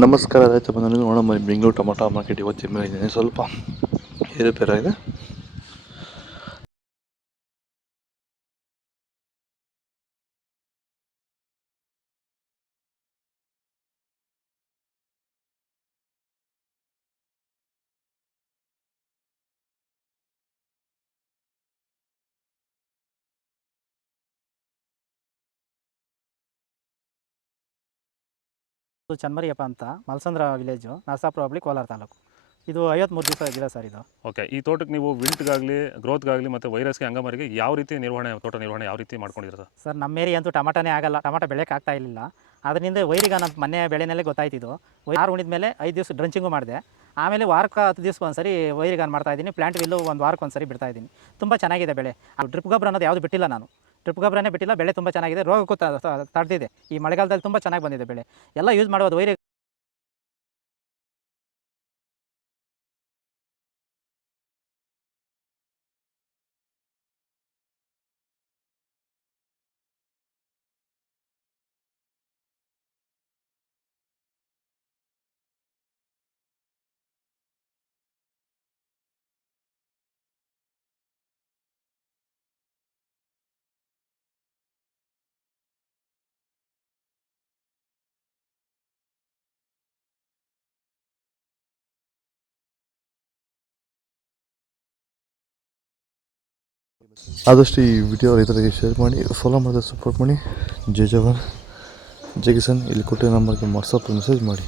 ನಮಸ್ಕಾರ ರೈತ ಬಂಧುಗಳಿಗೆ. ನೋಡೋಣ ಬೆಂಗಳೂರು ಟೊಮೊಟೊ ಮಾರ್ಕೆಟ್ ಇವತ್ತು ಇದ್ದೀನಿ, ಸ್ವಲ್ಪ ಏರುಪೇರಾಗಿದೆ. ಚನ್ಮರಿಯಪ್ಪ ಅಂತ ಮಲ್ಸಂದ್ರ ವಿಲೇಜು, ನರಸಾಪುರ ಹೋಬಳಿ, ಕೋಲಾರ ತಾಲೂಕು. ಇದು 53 ದಿವಸ ಗಿಡ ಸರ್ ಇದು. ಓಕೆ. ಈ ತೋಟಕ್ಕೆ ನೀವು ವಿಲ್ಟ್ಗಾಗಲಿ ಗ್ರೋತ್ಗಾಗಲಿ ಮತ್ತು ವೈರಸ್ಗೆ ಅಂಗಮಾರಿಗೆ ಯಾವ ರೀತಿ ತೋಟ ನಿರ್ವಹಣೆ ಯಾವ ರೀತಿ ಮಾಡ್ಕೊಂಡಿದ್ದೀರಾ ಸರ್? ಸರ್ ನಮ್ಮ ಏರಿಯಾ ಅಂತೂ ಟಮಾಟನೇ ಆಗಲ್ಲ, ಟಮಾಟ ಬೆಳೆಯೋಕೆ ಆಗ್ತಾ ಇರಲಿಲ್ಲ. ಅದರಿಂದ ವೈರಿಗ ನಮ್ಮ ಮನೆ ಬೆಳೆನಲ್ಲೇ ಗೊತ್ತಾಯ್ತಿದ್ದು. ಯಾರು ಉಣಿದ ಮೇಲೆ 5 ದಿವಸ ಡ್ರಂಚಿಂಗು ಮಾಡಿದೆ. ಆಮೇಲೆ ವಾರಕ್ಕೆ 10 ದಿವಸಕ್ಕೆ ಒಂದ್ಸರಿ ವೈರಿಗಾನ್ ಮಾಡ್ತಾಯಿದ್ದೀನಿ. ಪ್ಲಾಂಟ್ ವಿಲ್ಲು ಒಂದು ವಾರಕ್ಕೆ ಒಂದ್ಸರಿ ಬಿಡ್ತಾಯಿದ್ದೀನಿ. ತುಂಬ ಚೆನ್ನಾಗಿದೆ ಬೆಳೆ. ಡ್ರಿಪ್ ಗೊಬ್ಬರ ಅನ್ನೋದು ಯಾವುದು ಬಿಟ್ಟಿಲ್ಲ ನಾನು. ಡ್ರಿಪ್ ಗೊಬ್ಬರನೇ ಬಿಟ್ಟಿಲ್ಲ. ಬೆಳೆ ತುಂಬ ಚೆನ್ನಾಗಿದೆ. ರೋಗಕ್ಕೂ ತಡೆದಿದೆ. ಈ ಮಳೆಗಾಲದಲ್ಲಿ ತುಂಬ ಚೆನ್ನಾಗಿ ಬಂದಿದೆ ಬೆಳೆ. ಎಲ್ಲ ಯೂಸ್ ಮಾಡೋದು ವೈರಿ. ಆದಷ್ಟು ಈ ವಿಡಿಯೋ ರೈತರಿಗೆ ಶೇರ್ ಮಾಡಿ, ಫಾಲೋ ಮಾಡಿದ್ರೆ ಸಪೋರ್ಟ್ ಮಾಡಿ. ಜೈ ಜವಾನ್ ಜೈ ಕಿಸಾನ್. ಇಲ್ಲಿ ಕೊಟ್ಟಿರೋ ನಂಬರ್ಗೆ ವಾಟ್ಸಪ್ ಮೆಸೇಜ್ ಮಾಡಿ.